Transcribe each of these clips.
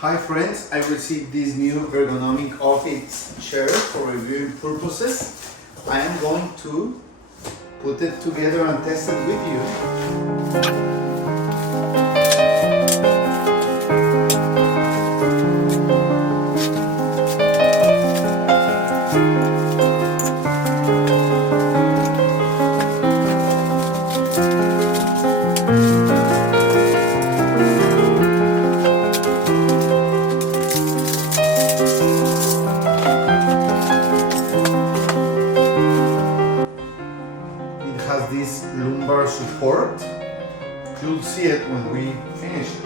Hi friends, I received this new ergonomic office chair for reviewing purposes. I am going to put it together and test it with you. It has this lumbar support. You'll see it when we finish it.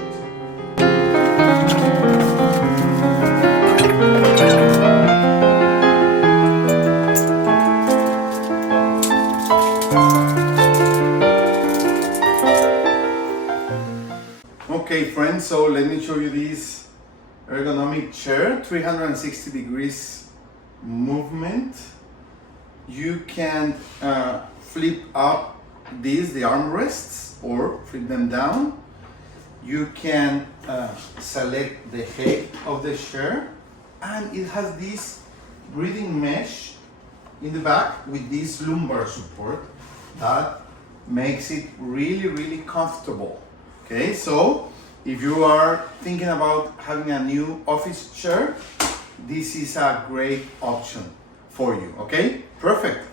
Okay friends, so let me show you this ergonomic chair, 360 degrees movement. You can flip up the armrests, or flip them down. You can select the height of the chair, and it has this breathing mesh in the back with this lumbar support that makes it really comfortable. Okay, so if you are thinking about having a new office chair, this is a great option for you. Okay, perfect.